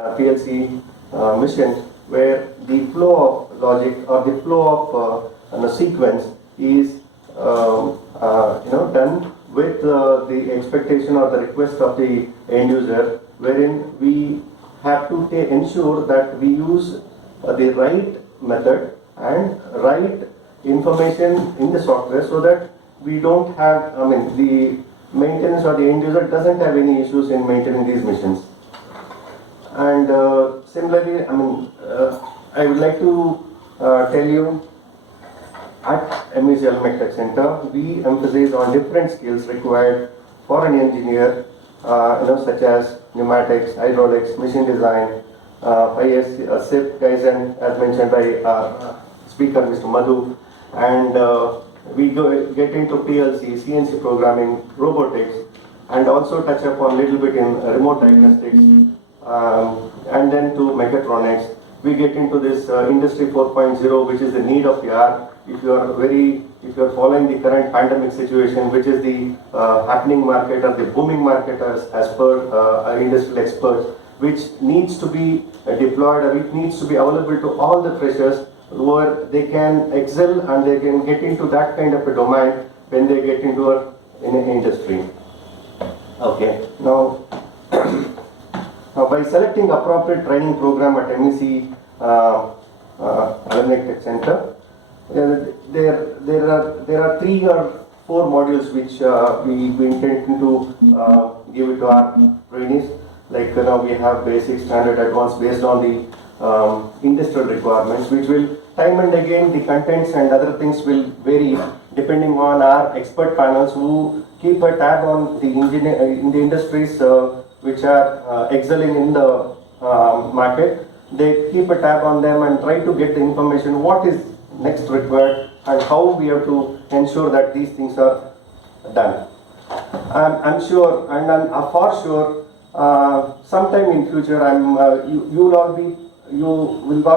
PLC mission where the flow of logic or the flow of sequence is done with the expectation or the request of the end user, wherein we have to ensure that we use the right method and right information in the software so that we don't have, the maintenance or the end user doesn't have any issues in maintaining these machines. And similarly, I would like to tell you at MEC Almec Tech Center, we emphasize on different skills required for an engineer, such as pneumatics, hydraulics, machine design, 5S, SIP, Kaizen, as mentioned by speaker Mr. Madhu, and we get into PLC, CNC programming, robotics, and also touch upon a little bit in remote diagnostics, and then to mechatronics. We get into this industry 4.0, which is the need of the hour. If you are following the current pandemic situation, which is the happening market or the booming market as per our industrial experts, which needs to be deployed or it needs to be available to all the freshers where they can excel and they can get into that kind of a domain when they get into in an industry. Okay, now by selecting appropriate training program at MEC Alumni Tech Center, there are 3 or 4 modules which we intend to give it to our trainees. Like we have basic, standard, advanced based on the industrial requirements, which will time and again the contents and other things will vary depending on our expert panels who keep a tab on the in the industries which are excelling in the market. They keep a tab on them and try to get the information what is next required and how we have to ensure that these things are done. I'm sure and I'm for sure sometime in future you will all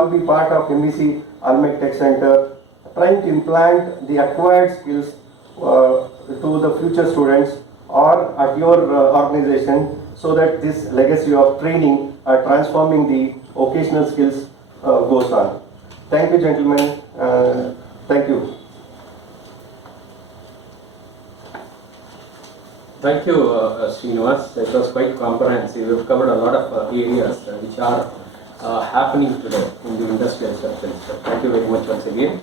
be part of MEC Almec Tech Center trying to implant the acquired skills to the future students or at your organization, so that this legacy of training transforming the occasional skills goes on. Thank you, gentlemen. Thank you. Thank you, Srinivas. It was quite comprehensive. We've covered a lot of areas which are happening today in the industrial sector. Thank you very much once again.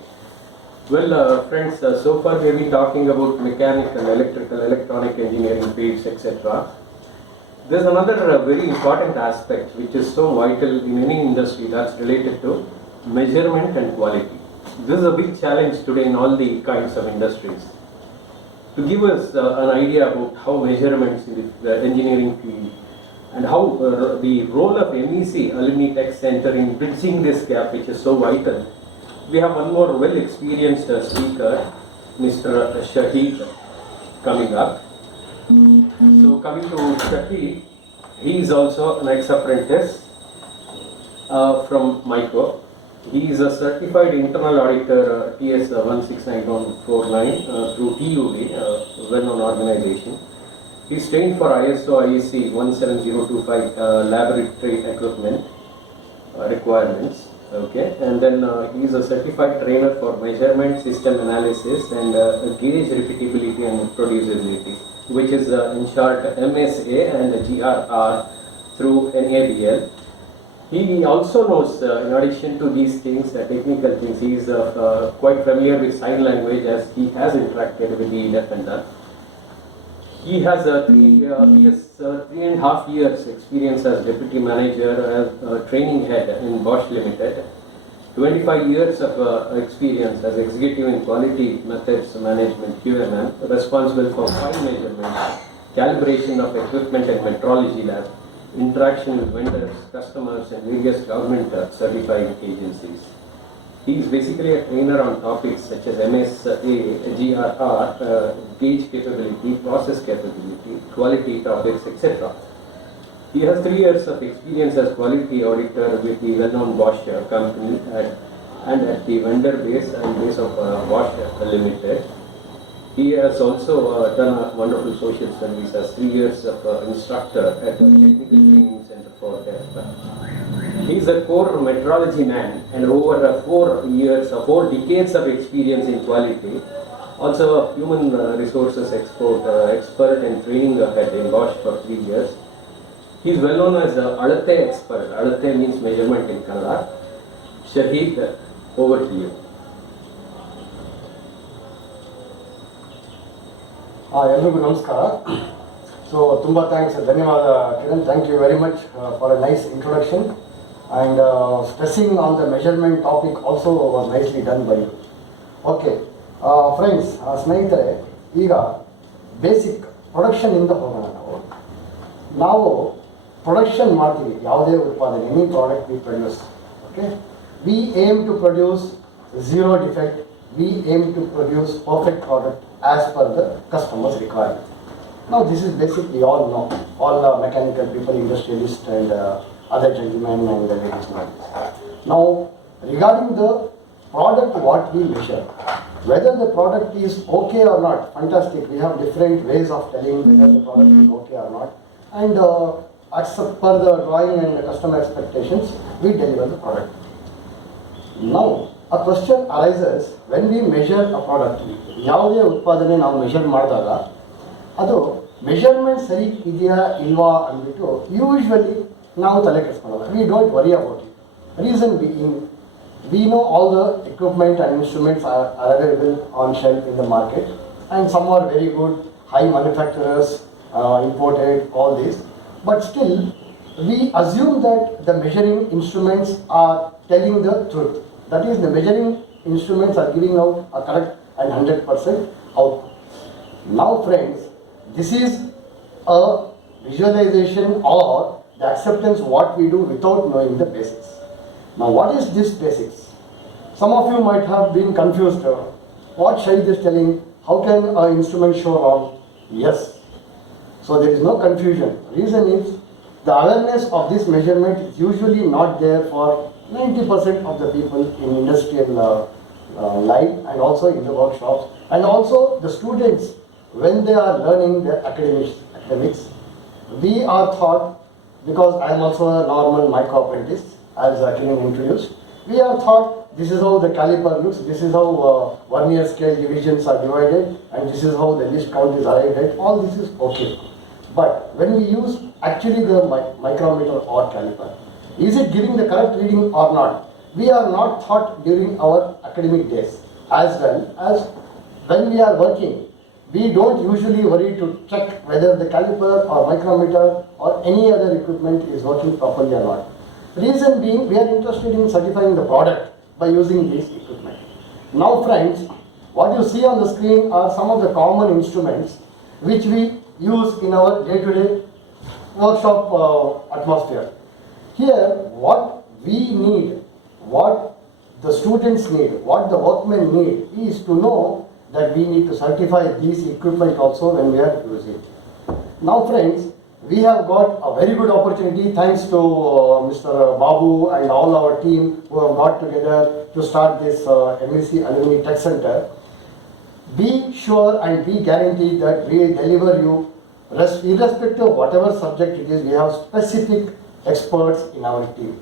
Well, friends, so far we have been talking about mechanical, electrical, electronic engineering fields, etc. There's another very important aspect which is so vital in any industry, that's related to measurement and quality. This is a big challenge today in all the kinds of industries. To give us an idea about how measurements in the engineering field and how the role of MEC Alumni Tech Center in bridging this gap, which is so vital, we have one more well-experienced speaker, Mr. Shahid, coming up. So coming to Shahid, he is also an ex-apprentice from MICO. He is a certified internal auditor TS 169149 through TUV, a well-known organization. He is trained for ISO IEC 17025 laboratory equipment requirements. Okay, and then he is a certified trainer for measurement, system analysis, and gauge repeatability and reproducibility, which is in short MSA and GRR through NABL. He also knows, in addition to these things, technical things, he is quite familiar with sign language as he has interacted with the deaf and dumb. He has 3.5 years experience as deputy manager, as training head in Bosch Limited, 25 years of experience as executive in quality methods management QMM, responsible for fine measurement, calibration of equipment and metrology lab, interaction with vendors, customers and various government certifying agencies. He is basically a trainer on topics such as MSA, GRR, gauge capability, process capability, quality topics, etc. He has 3 years of experience as quality auditor with the well-known Bosch company and at the vendor base and base of Bosch Limited. He has also done a wonderful social service as 3 years of instructor at a technical training center for deaf. He is a core metrology man and over 4 years, 4 decades of experience in quality. Also a human resources expert and training head in Bosch for 3 years. He is well known as the Alate expert. Alate means measurement in Kannada. Shahid, over to you. ಎಲ್ರಿಗೂ ನಮಸ್ಕಾರ. So ತುಂಬ thanks, ಧನ್ಯವಾದ Kiran. Thank you very much for a nice introduction and stressing on the measurement topic also was nicely done by you. Okay friends, ಸ್ನೇಹಿತರೆ, ಈಗ basic ಪ್ರೊಡಕ್ಷನ್ನಿಂದ ಹೋಗೋಣ. ನಾವು production ಮಾಡ್ತೀವಿ ಯಾವುದೇ ಉತ್ಪಾದನೆ, any product we produce. Okay, we aim to produce zero defect, we aim to produce perfect product as per the customer's requirement. Now this is basic, we all know, all mechanical people, industrialists and other gentlemen and ladies know this. Now regarding the product, what we measure, whether the product is okay or not, fantastic, we have different ways of telling whether the product is okay or not, and as per the drawing and the customer expectations, we deliver the product. Now a question arises when we measure a product. ಯಾವುದೇ ಉತ್ಪಾದನೆ ನಾವು measure ಮಾಡಿದಾಗ ಅದು measurement ಸರಿ ಇದೆಯಾ ಇಲ್ವಾ ಅಂದ್ಬಿಟ್ಟು usually ನಾವು ತಲೆ ಕೆಡಿಸ್ಕೊಳ್ಳಲ್ಲ. We don't worry about it. Reason being, we know all the equipment and instruments are available on shelf in the market, and some are very good, high manufacturers, imported, all this. But still, we assume that the measuring instruments are telling the truth. That is, the measuring instruments are giving out a correct and 100% output. Now friends, this is a visualization or the acceptance what we do without knowing the basics. Now what is this basics? Some of you might have been confused. What Shahid is telling, how can an instrument show wrong? Yes. So there is no confusion. Reason is, the awareness of this measurement is usually not there for 90% of the people in industrial life and also in the workshops, and also the students when they are learning their academics. We are taught, because I am also a normal micro apprentice, as Kiran introduced, we are taught this is how the caliper looks, this is how vernier scale divisions are divided, and this is how the least count is arrived at. All this is okay. But when we use actually the micrometer or caliper, is it giving the correct reading or not? We are not taught during our academic days. As well as when we are working, we don't usually worry to check whether the caliper or micrometer or any other equipment is working properly or not. Reason being, we are interested in certifying the product by using these equipment. Now friends, what you see on the screen are some of the common instruments which we use in our day-to-day workshop atmosphere. Here, what we need, what the students need, what the workmen need is to know that we need to certify these equipment also when we are using it. Now friends, we have got a very good opportunity thanks to Mr. Babu and all our team who have got together to start this MEC Alumni Tech Center. Be sure and be guaranteed that we deliver you, irrespective of whatever subject it is, we have specific experts in our team.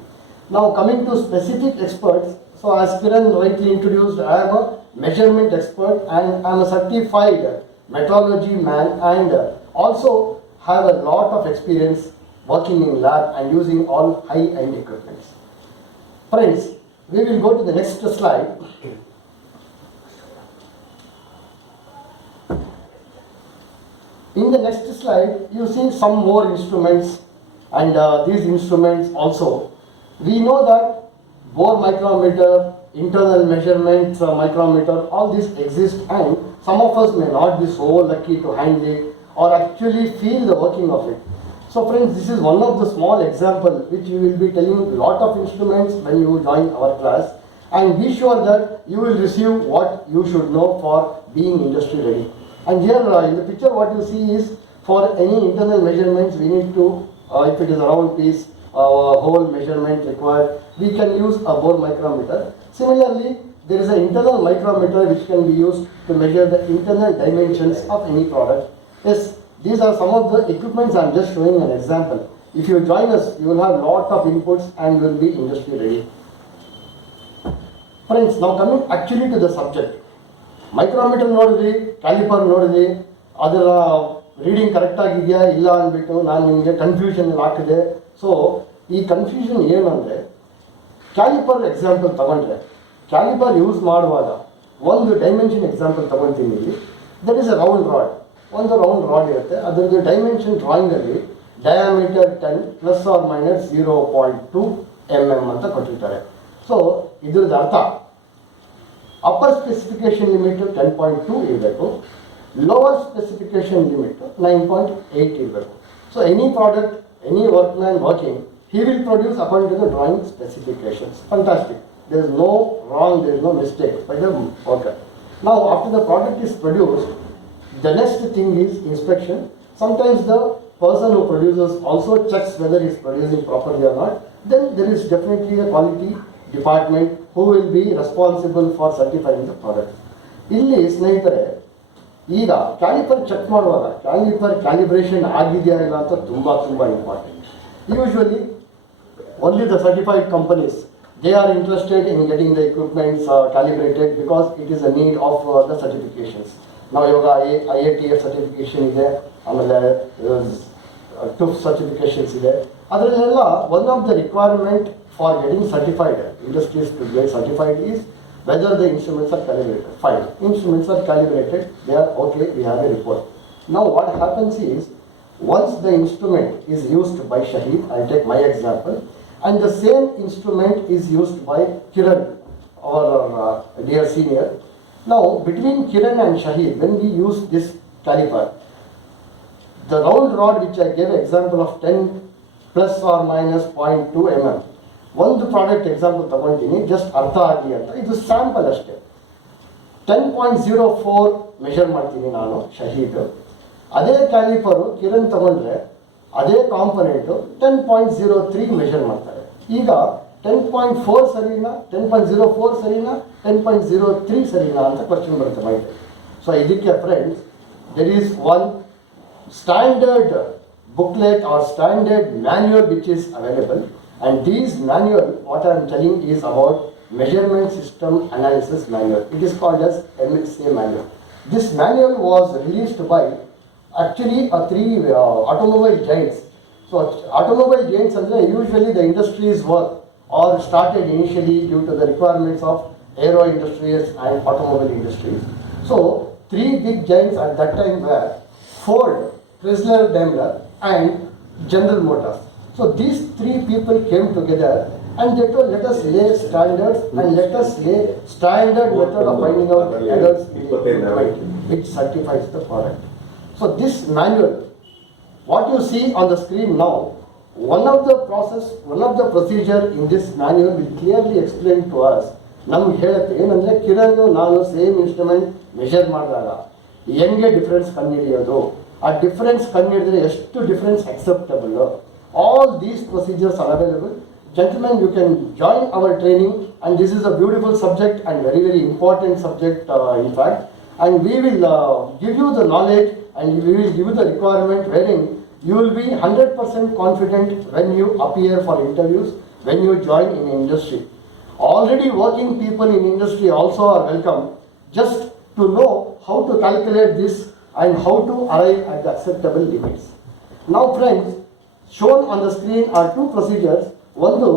Now coming to specific experts, so as Kiran rightly introduced, I am a measurement expert and I am a certified metrology man, and also have a lot of experience working in lab and using all high-end equipments. Friends, we will go to the next slide. In the next slide, you see some more instruments, and these instruments also, we know that bore micrometer, internal measurements micrometer, all these exist, and some of us may not be so lucky to handle it or actually feel the working of it. So friends, this is one of the small example which we will be telling lot of instruments when you join our class, and be sure that you will receive what you should know for being industry ready. And here in the picture what you see is, for any internal measurements we need to, if it is a round piece, whole measurement required, we can use a bore micrometer. Similarly, there is an internal micrometer which can be used to measure the internal dimensions of any product. Yes, these are some of the equipments. I'm just showing an example. If you join us, you will have lot of inputs and will be industry ready. Friends, now coming actually to the subject. Micrometer ನೋಡಿದ್ರಿ, caliper ನೋಡಿದ್ರಿ, ಅದರ reading ಕರೆಕ್ಟಾಗಿ ಇದೆಯಾ ಇಲ್ಲ ಅಂದ್ಬಿಟ್ಟು ನಾನು ನಿಮಗೆ confusion ಹಾಕಿದೆ. ಸೊ ಈ ಕನ್ಫ್ಯೂಷನ್ ಏನಂದರೆ, ಕ್ಯಾಲಿಪರ್ ಎಕ್ಸಾಂಪಲ್ ತಗೊಂಡ್ರೆ, ಕ್ಯಾಲಿಪರ್ ಯೂಸ್ ಮಾಡುವಾಗ ಒಂದು ಡೈಮೆನ್ಷನ್ ಎಕ್ಸಾಂಪಲ್ ತಗೊಳ್ತೀನಿ. ಇಲ್ಲಿ that is a round rod. ಒಂದು ರೌಂಡ್ ರಾಡ್ ಇರುತ್ತೆ, ಅದರದ್ದು ಡೈಮೆನ್ಷನ್ ಡ್ರಾಯಿಂಗಲ್ಲಿ ಡಯಾಮೀಟರ್ 10 ± 0.2 mm ಅಂತ ಕೊಟ್ಟಿರ್ತಾರೆ. ಸೊ ಇದ್ರದ್ದು ಅರ್ಥ ಅಪ್ಪರ್ ಸ್ಪೆಸಿಫಿಕೇಶನ್ ಲಿಮಿಟ್ 10.2 ಇರಬೇಕು, ಲೋವರ್ ಸ್ಪೆಸಿಫಿಕೇಶನ್ ಲಿಮಿಟ್ 9.8 ಇರಬೇಕು. So any product, any workman working, he will produce according to the drawing specifications. Fantastic. There is no wrong, there is no mistake by the worker. Now after the product is produced, the next thing is inspection. Sometimes the person who produces also checks whether he is producing properly or not. Then there is definitely a quality department who will be responsible for certifying the product. ಇಲ್ಲಿ ಸ್ನೇಹಿತರೆ, ಈಗ caliper check ಮಾಡುವಾಗ caliper calibration ಆಗಿದೆಯಾ ಇಲ್ಲ ಅಂತ ತುಂಬ important. Usually only the certified companies, they are interested in getting the equipments calibrated because it is a need of the certifications. Now ಇವಾಗ IATF certification ಇದೆ, ಆಮೇಲೆ TÜV certifications ಇದೆ. ಅದರಲ್ಲೆಲ್ಲ one of the requirement for getting certified, industries to get certified, is whether the instruments are calibrated. Fine, instruments are calibrated, they are okay, we have a report. Now what happens is, once the instrument is used by Shahid, I'll take my example, and the same instrument is used by Kiran, our dear senior. Now between Kiran and Shahid, when we use this caliper, the round rod which I gave example of 10 ± 0.2 mm, ಒಂದು product example ತಗೊಳ್ತೀನಿ, just ಅರ್ಥ ಆಗಲಿ ಅಂತ. ಇದು sample ಅಷ್ಟೇ. 10.04 measure ಮಾಡ್ತೀನಿ ನಾನು, ಶಹೀದ್. ಅದೇ ಕ್ಯಾಲಿಪರು ಕಿರಣ್ ತಗೊಂಡ್ರೆ ಅದೇ ಕಾಂಪೊನೆಂಟು 10.03 ಮೆಷರ್ ಮಾಡ್ತಾರೆ. ಈಗ 10.4 ಸರಿನಾ, 10.04 ಸರಿನಾ, 10.03 ಸರಿನಾ ಅಂತ ಕ್ವಶನ್ ಬರುತ್ತೆ ಮೈಂಡ್. ಸೊ ಇದಕ್ಕೆ friends, there is one standard booklet or standard manual which is available, and these manual, what I am telling is about measurement system analysis manual. It is called as MSA manual. This manual was released by actually three automobile giants. So automobile giants andre usually the industries were or started initially due to the requirements of aero industries and automobile industries. So three big giants at that time were Ford, Chrysler, Daimler and General Motors. So these three people came together and they told, let us lay standards and let us lay standard method of finding out errors which certifies the product. So this manual, what you see on the screen now, one of the procedure in this manual will clearly explain to us. ನಮ್ಗೆ ಹೇಳುತ್ತೆ ಏನಂದರೆ, ಕಿರಣ್ ನಾನು same instrument measure ಮಾಡಿದಾಗ ಹೆಂಗೆ difference ಕಂಡುಹಿಡಿಯೋದು, ಆ difference ಕಂಡುಹಿಡಿದ್ರೆ ಎಷ್ಟು difference acceptable. All these procedures are available. Gentlemen, you can join our training, and this is a beautiful subject and very important subject in fact, and we will give you the knowledge and we will give you the requirement wherein you will be 100% confident when you appear for interviews, when you join in industry. Already working people in industry also are welcome, just to know how to calculate this and how to arrive at the acceptable limits. Now friends, shown on the screen are two procedures. ಒಂದು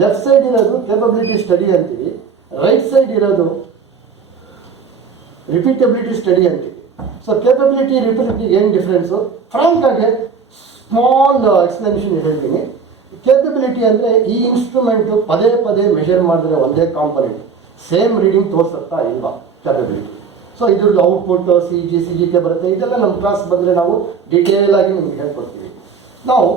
left side ಇರೋದು capability study ಅಂತೀವಿ, right side ಇರೋದು ರಿಪೀಟಬಿಲಿಟಿ study ಅಂತೀವಿ. So capability ರಿಪೀಟಬಿಲಿಟಿ ಏನು difference, Frank ಆಗಿ small explanation ಹೇಳ್ತೀನಿ. Capability ಅಂದರೆ ಈ ಇನ್ಸ್ಟ್ರೂಮೆಂಟು ಪದೇ ಮೆಷರ್ ಮಾಡಿದ್ರೆ ಒಂದೇ ಕಾಂಪೊನೆಂಟ್ ಸೇಮ್ ರೀಡಿಂಗ್ ತೋರಿಸುತ್ತಾ ಇಲ್ವಾ, ಕೇಪಬಿಲಿಟಿ. ಸೊ ಇದ್ರದ್ದು ಔಟ್ಪುಟ್ CG ಕೆ ಬರುತ್ತೆ. ಇದೆಲ್ಲ ನಮ್ಮ ಕ್ಲಾಸ್ ಬಂದರೆ ನಾವು ಡೀಟೇಲ್ ಆಗಿ ನಿಮ್ಗೆ ಹೇಳ್ಕೊಡ್ತೀವಿ. ನಾವು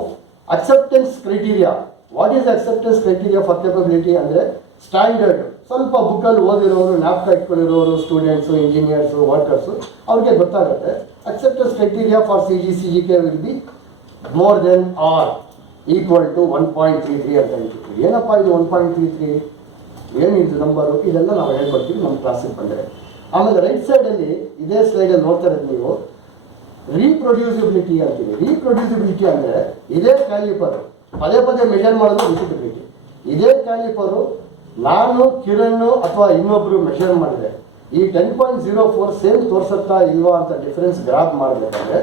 acceptance criteria, what is acceptance criteria for capability ಅಂದರೆ ಸ್ಟ್ಯಾಂಡರ್ಡ್. ಸ್ವಲ್ಪ ಬುಕ್ಕಲ್ಲಿ ಓದಿರೋರು, ನ್ಯಾಪ್ಕ ಇಟ್ಕೊಂಡಿರೋರು, ಸ್ಟೂಡೆಂಟ್ಸು, ಇಂಜಿನಿಯರ್ಸು, ವರ್ಕರ್ಸು, ಅವ್ರಿಗೆ ಗೊತ್ತಾಗುತ್ತೆ. Acceptance criteria for CG will be more than or equal to 1.33 ಅಂತ ಹೇಳ್ತೀವಿ. ಏನಪ್ಪ ಇದು 1.33? ಏನಿದು ನಂಬರು ಇದೆಲ್ಲ ನಾವು ಹೇಳ್ಕೊಡ್ತೀವಿ ನಮ್ಮ ಕ್ಲಾಸಿಗೆ ಬಂದರೆ. ಆಮೇಲೆ ರೈಟ್ ಸೈಡಲ್ಲಿ ಇದೇ ಸ್ಲೈಡಲ್ಲಿ ನೋಡ್ತಾ ಇರೋದು ನೀವು ರೀಪ್ರೊಡ್ಯೂಸಿಬಿಲಿಟಿ ಅಂತೀವಿ. ರೀಪ್ರೊಡ್ಯೂಸಿಬಿಲಿಟಿ ಅಂದರೆ ಇದೇ ಕ್ಯಾಲಿಪರು ಪದೇ ಪದೇ ಮೆಷರ್ ಮಾಡೋದು ರಿಪೀಟಬಿಲಿಟಿ. ಇದೇ ಕ್ಯಾಲಿಪರು ನಾನು ಕಿರಣ್ ಅಥವಾ ಇನ್ನೊಬ್ಬರು ಮೆಷರ್ ಮಾಡಿದೆ ಈ 10.04 ಸೇಮ್ ತೋರಿಸುತ್ತಾ ಇಲ್ವಾ ಅಂತ ಡಿಫರೆನ್ಸ್ ಗ್ರಾಫ್ ಮಾಡಬೇಕಾದ್ರೆ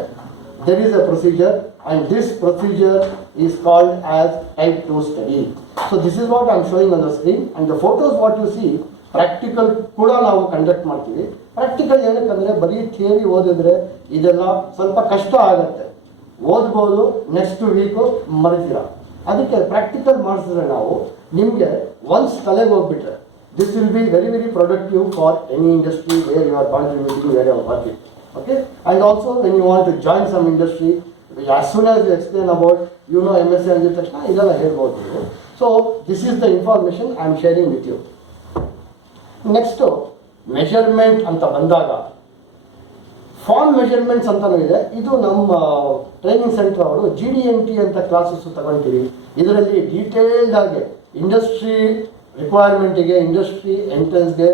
there is a procedure and this procedure is called as type 2 study. So this is what I am showing on the screen and the photos what you see practical ಕೂಡ ನಾವು conduct ಮಾಡ್ತೀವಿ. Practical ಏನಕ್ಕಂದರೆ ಬರೀ theory ಓದಿದ್ರೆ ಇದೆಲ್ಲ ಸ್ವಲ್ಪ ಕಷ್ಟ ಆಗುತ್ತೆ, ಓದ್ಬೋದು ನೆಕ್ಸ್ಟ್ ವೀಕು ಮರಿತೀರ. ಅದಕ್ಕೆ ಪ್ರಾಕ್ಟಿಕಲ್ ಮಾಡಿಸಿದ್ರೆ ನಾವು ನಿಮಗೆ ಒನ್ಸ್ ತಲೆಗೆ ಹೋಗ್ಬಿಟ್ರೆ this will be very very productive for any industry where you are contributing where you are working. Okay, and also when you want to join some industry, as soon as you explain about MSc and Takshana, idella helbodu ನೀವು. So this is the information I am sharing with you. Next measurement ಅಂತ ಬಂದಾಗ form measurements ಅಂತಲೂ ಇದೆ. ಇದು ನಮ್ಮ training centre ಅವರು GD&T ಅಂತ classes ತಗೊಳ್ತೀವಿ. ಇದರಲ್ಲಿ ಡೀಟೇಲ್ಡ್ ಆಗಿ ಇಂಡಸ್ಟ್ರಿ ರಿಕ್ವೈರ್ಮೆಂಟಿಗೆ, ಇಂಡಸ್ಟ್ರಿ ಎಂಟ್ರೆನ್ಸ್ಗೆ,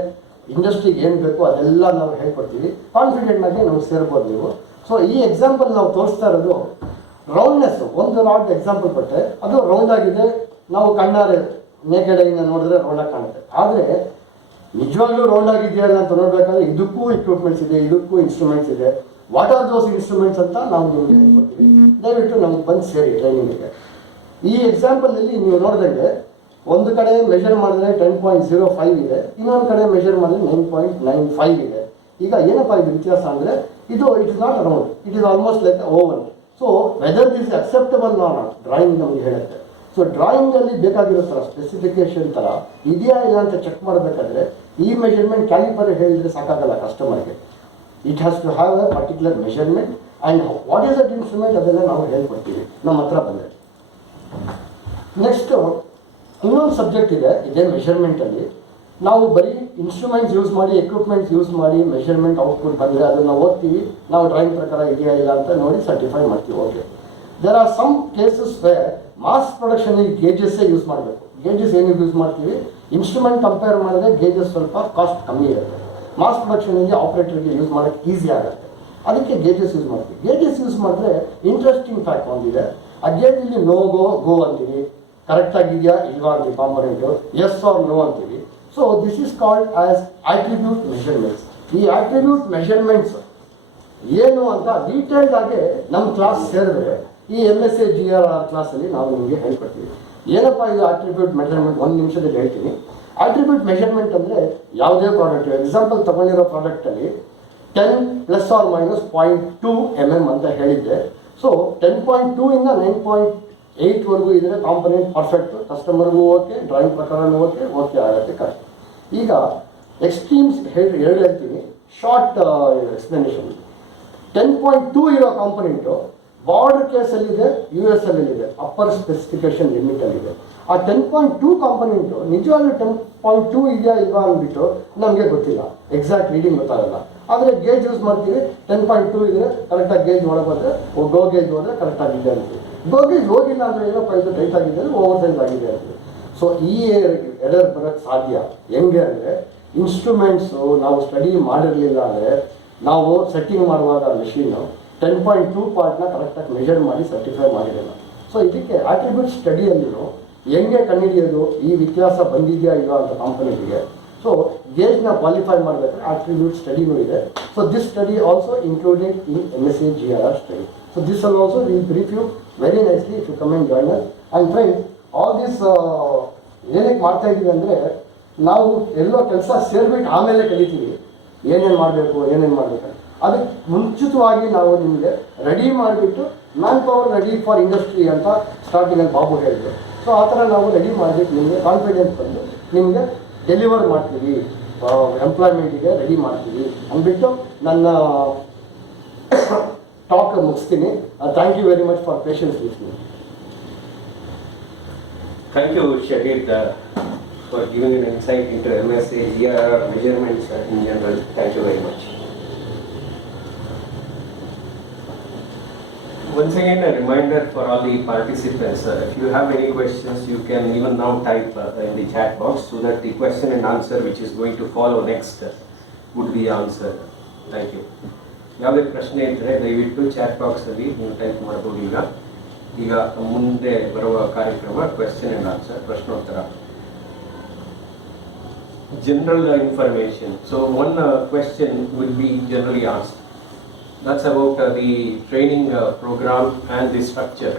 ಇಂಡಸ್ಟ್ರಿಗೆ ಏನು ಬೇಕು ಅದೆಲ್ಲ ನಾವು ಹೇಳ್ಕೊಡ್ತೀವಿ. ಕಾನ್ಫಿಡೆಂಟಾಗಿ ನಾವು ಸೇರ್ಬೋದು ನೀವು. ಸೊ ಈ ಎಕ್ಸಾಂಪಲ್ ನಾವು ತೋರಿಸ್ತಾ ಇರೋದು ರೌಂಡ್ನೆಸ್. ಒಂದು ರಾಡ್ ಎಕ್ಸಾಂಪಲ್ ಕೊಟ್ಟೆ, ಅದು ರೌಂಡ್ ಆಗಿದೆ. ನಾವು ಕಣ್ಣಾರೆ ನೇಕೆಡೆಯಿಂದ ನೋಡಿದ್ರೆ ರೌಂಡಾಗಿ ಕಾಣುತ್ತೆ. ಆದರೆ ನಿಜವಾಗ್ಲೂ ರೌಂಡ್ ಆಗಿದೆಯಲ್ಲ ಅಂತ ನೋಡಬೇಕಾದ್ರೆ ಇದಕ್ಕೂ ಇಕ್ವಿಪ್ಮೆಂಟ್ಸ್ ಇದೆ, ಇದಕ್ಕೂ ಇನ್ಸ್ಟ್ರೂಮೆಂಟ್ಸ್ ಇದೆ. ವಾಟ್ ಆರ್ ದೋಸ್ ಇನ್ಸ್ಟ್ರೂಮೆಂಟ್ಸ್ ಅಂತ ನಾವು ನಿಮಗೆ ಹೇಳ್ಕೊಡ್ತೀವಿ. ದಯವಿಟ್ಟು ನಮ್ಗೆ ಬಂದು ಸೇರಿ ಟ್ರೈನಿಂಗಿಗೆ. ಈ ಎಕ್ಸಾಂಪಲಲ್ಲಿ ನೀವು ನೋಡಿದಂಗೆ ಒಂದು ಕಡೆ ಮೆಷರ್ ಮಾಡಿದ್ರೆ 10.05 ಇದೆ, ಇನ್ನೊಂದು ಕಡೆ ಮೆಷರ್ ಮಾಡಿದ್ರೆ 9.95 ಇದೆ. ಈಗ ಏನಪ್ಪ ಇದು ವ್ಯತ್ಯಾಸ ಅಂದರೆ ಇದು it is not round, it is almost like Oval. So weather this acceptable not drawing ನಮಗೆ ಹೇಳುತ್ತೆ. ಸೊ ಡ್ರಾಯಿಂಗಲ್ಲಿ ಬೇಕಾಗಿರೋ ಥರ ಸ್ಪೆಸಿಫಿಕೇಶನ್ ಥರ ಇದೆಯಾ ಇಲ್ಲ ಅಂತ ಚೆಕ್ ಮಾಡಬೇಕಾದ್ರೆ ಈ ಮೆಷರ್ಮೆಂಟ್ ಕ್ಯಾಲಿಪರ್ ಹೇಳಿದರೆ ಸಾಕಾಗಲ್ಲ ಕಸ್ಟಮರ್ಗೆ. It has to have a particular measurement and what is that instrument ಅದೆಲ್ಲ ನಾವು ಹೇಳ್ಕೊಡ್ತೀವಿ ನಮ್ಮ ಹತ್ರ ಬಂದರೆ. ನೆಕ್ಸ್ಟು ಇನ್ನೊಂದು ಸಬ್ಜೆಕ್ಟ್ ಇದೆ ಇದೇ ಮೆಷರ್ಮೆಂಟಲ್ಲಿ. ನಾವು ಬರೀ ಇನ್ಸ್ಟ್ರೂಮೆಂಟ್ಸ್ ಯೂಸ್ ಮಾಡಿ, ಎಕ್ವಿಪ್ಮೆಂಟ್ಸ್ ಯೂಸ್ ಮಾಡಿ ಮೆಷರ್ಮೆಂಟ್ ಔಟ್ಪುಟ್ ಬಂದರೆ ಅದನ್ನು ಓದ್ತೀವಿ, ನಾವು ಡ್ರಾಯಿಂಗ್ ಪ್ರಕಾರ ಇದೆಯಾ ಇಲ್ಲ ಅಂತ ನೋಡಿ ಸರ್ಟಿಫೈ ಮಾಡ್ತೀವಿ. Okay, there are some cases where mass ಪ್ರೊಡಕ್ಷನಲ್ಲಿ ಗೇಜಸ್ಸೇ ಯೂಸ್ ಮಾಡಬೇಕು. ಗೇಜಸ್ ಏನಿಗೆ ಯೂಸ್ ಮಾಡ್ತೀವಿ, ಇನ್ಸ್ಟ್ರೂಮೆಂಟ್ ಕಂಪೇರ್ ಮಾಡಿದ್ರೆ ಗೇಜಸ್ ಸ್ವಲ್ಪ ಕಾಸ್ಟ್ ಕಮ್ಮಿ ಇರುತ್ತೆ. ಮಾಸ್ ಪ್ರೊಡಕ್ಷನಲ್ಲಿ ಆಪ್ರೇಟರ್ಗೆ ಯೂಸ್ ಮಾಡೋಕ್ಕೆ ಈಸಿ ಆಗುತ್ತೆ, ಅದಕ್ಕೆ ಗೇಜಸ್ ಯೂಸ್ ಮಾಡ್ತೀವಿ. ಗೇಜಸ್ ಯೂಸ್ ಮಾಡಿದ್ರೆ ಇಂಟ್ರೆಸ್ಟಿಂಗ್ ಫ್ಯಾಕ್ಟ್ ಒಂದಿದೆ. ಆ ಗೇಜಲ್ಲಿ ನೋ ಗೋ ಅಂತೀವಿ, ಕರೆಕ್ಟ್ ಆಗಿದೆಯಾ ಇಲ್ವಾ ಅಂತೀವಿ ಕಾಂಪೊನೆಂಟು, ಎಸ್ ಆರ್ ನೋ ಅಂತೀವಿ. So this is called as attribute measurements. ಈ ಆಟ್ರಿಬ್ಯೂಟ್ ಮೆಷರ್ಮೆಂಟ್ಸ್ ಏನು ಅಂತ ಡೀಟೇಲ್ಡ್ ಆಗಿ ನಮ್ಮ ಕ್ಲಾಸ್ ಸೇರಿದ್ರೆ ಈ MSc GRR ಕ್ಲಾಸಲ್ಲಿ ನಾವು ನಿಮಗೆ ಹೇಳ್ಕೊಡ್ತೀವಿ. ಏನಪ್ಪ ಇದು ಆಟ್ರಿಬ್ಯೂಟ್ ಮೆಷರ್ಮೆಂಟ್, ಒಂದು ನಿಮಿಷದಲ್ಲಿ ಹೇಳ್ತೀನಿ. ಆಟ್ರಿಬ್ಯೂಟ್ ಮೆಷರ್ಮೆಂಟ್ ಅಂದರೆ ಯಾವುದೇ ಪ್ರಾಡಕ್ಟ್, ಎಕ್ಸಾಂಪಲ್ ತಗೊಂಡಿರೋ ಪ್ರಾಡಕ್ಟಲ್ಲಿ 10 ± 0.2 mm ಅಂತ ಹೇಳಿದ್ದೆ. ಸೊ 10.2 ಇಂದ 9.8ವರೆಗೂ ಇದ್ದರೆ ಕಾಂಪೊನೆಂಟ್ ಪರ್ಫೆಕ್ಟ್, ಕಸ್ಟಮರ್ಗೂ ಓಕೆ, ಡ್ರಾಯಿಂಗ್ ಪ್ರಕಾರನೂ ಓಕೆ ಆಗುತ್ತೆ ಕರೆಕ್ಟ್. ಈಗ ಎಕ್ಸ್ಟ್ರೀಮ್ಸ್ ಎರಡು ಹೇಳ್ತೀನಿ, ಶಾರ್ಟ್ ಎಕ್ಸ್ಪ್ಲನೇಷನ್. 10.2 ಇರೋ ಕಾಂಪೊನೆಂಟು ಬಾರ್ಡರ್ ಕೇಸಲ್ಲಿದೆ, US ಅಲ್ಲಿದೆ, ಅಪ್ಪರ್ ಸ್ಪೆಸಿಫಿಕೇಶನ್ ಲಿಮಿಟಲ್ಲಿದೆ. ಆ 10.2 ಕಾಂಪೊನೆಂಟು ನಿಜವಾಗ್ಲೂ 10.2 ಇದೆಯಾ ಇಲ್ವಾ ಅಂದ್ಬಿಟ್ಟು ನಮಗೆ ಗೊತ್ತಿಲ್ಲ, ಎಕ್ಸಾಕ್ಟ್ ರೀಡಿಂಗ್ ಗೊತ್ತಾಗಲ್ಲ. ಆದರೆ ಗೇಜ್ ಯೂಸ್ ಮಾಡ್ತೀವಿ, 10.2 ಇದ್ದರೆ ಕರೆಕ್ಟಾಗಿ ಗೇಜ್ ಒಳಗೆ ಬಂದರೆ ಗೋ ಗೇಜ್ ಹೋದರೆ ಕರೆಕ್ಟಾಗಿದೆ ಅಂತೀವಿ. ಗೋ ಗೇಜ್ ಹೋಗಿಲ್ಲ ಅಂದರೆ ಏನಪ್ಪ ಇದು ಟೈಟ್ ಆಗಿದೆ ಅಂದರೆ ಓವರ್ ಸೈಜ್ ಆಗಿದೆ ಅಂತೀವಿ. ಸೊ ಈ ಎರರ್ ಬರೋಕ್ಕೆ ಸಾಧ್ಯ ಹೆಂಗೆ ಅಂದರೆ ಇನ್ಸ್ಟ್ರೂಮೆಂಟ್ಸು ನಾವು ಸ್ಟಡಿ ಮಾಡಿರಲಿಲ್ಲ ಅಂದರೆ ನಾವು ಸೆಟ್ಟಿಂಗ್ ಮಾಡುವಾಗ ಮೆಷೀನು 10.2 ಪಾರ್ಟ್ನ ಕರೆಕ್ಟಾಗಿ ಮೆಷರ್ ಮಾಡಿ ಸರ್ಟಿಫೈ ಮಾಡಿರಲ್ಲ. ಸೊ ಇದಕ್ಕೆ ಆಟ್ರಿಬ್ಯೂಟ್ ಸ್ಟಡಿಯಲ್ಲಿನೂ ಹೆಂಗೆ ಕಂಡುಹಿಡಿಯೋದು, ಈ ವ್ಯತ್ಯಾಸ ಬಂದಿದೆಯಾ ಇಲ್ಲ ಅಂತ ಕಾಂಪೊನೆಂಟಿಗೆ. ಸೊ ಗೇಜ್ನ ಕ್ವಾಲಿಫೈ ಮಾಡಬೇಕಾದ್ರೆ ಆಟ್ರಿಬ್ಯೂಟ್ ಸ್ಟಡಿನೂ ಇದೆ. So this study also included in MSc GRR ಸ್ಟಡಿ. So this all also will brief you very nicely if you come and join us. And friends, all this ಏನಕ್ಕೆ ಮಾಡ್ತಾ ಇದ್ದೀವಿ ಅಂದರೆ ನಾವು ಎಲ್ಲೋ ಕೆಲಸ ಸೇರಿಬಿಟ್ಟು ಆಮೇಲೆ ಕಲಿತೀವಿ ಏನೇನು ಮಾಡಬೇಕು ಅದಕ್ಕೆ ಮುಂಚಿತವಾಗಿ ನಾವು ನಿಮಗೆ ರೆಡಿ ಮಾಡಿಬಿಟ್ಟು man power ready for industry ಅಂತ ಸ್ಟಾರ್ಟಿಂಗಲ್ಲಿ ಬಾಬು ಹೇಳಿದ್ರು. ಸೊ ಆ ಥರ ನಾವು ರೆಡಿ ಮಾಡಿಬಿಟ್ಟು ನಿಮಗೆ ಕಾನ್ಫಿಡೆನ್ಸ್ ಬಂದು ನಿಮಗೆ ಡೆಲಿವರ್ ಮಾಡ್ತೀವಿ, ಎಂಪ್ಲಾಯ್ಮೆಂಟಿಗೆ ರೆಡಿ ಮಾಡ್ತೀವಿ ಅಂದ್ಬಿಟ್ಟು ನನ್ನ ಟಾಕ್ ಮುಗಿಸ್ತೀನಿ. Thank you very much for patience with me. Thank you, Shahid, for giving an insight into MSc GRR measurements in general. Thank you very much. Once again, a reminder for all the participants, if you have any questions, you can even now type in the chat box so that the question and answer which is going to follow next would be answered. Thank you. ಯಾವುದೇ ಪ್ರಶ್ನೆ ಇದ್ದರೆ ದಯವಿಟ್ಟು chat ಬಾಕ್ಸಲ್ಲಿ ನೀವು type ಮಾಡ್ಬೋದು. ಈಗ ಮುಂದೆ ಬರುವ ಕಾರ್ಯಕ್ರಮ ಕ್ವೆಶ್ಚನ್ ಆ್ಯಂಡ್ ಆನ್ಸರ್, ಪ್ರಶ್ನೋತ್ತರ. General information. So one question will be generally asked. That's about the training program and the structure.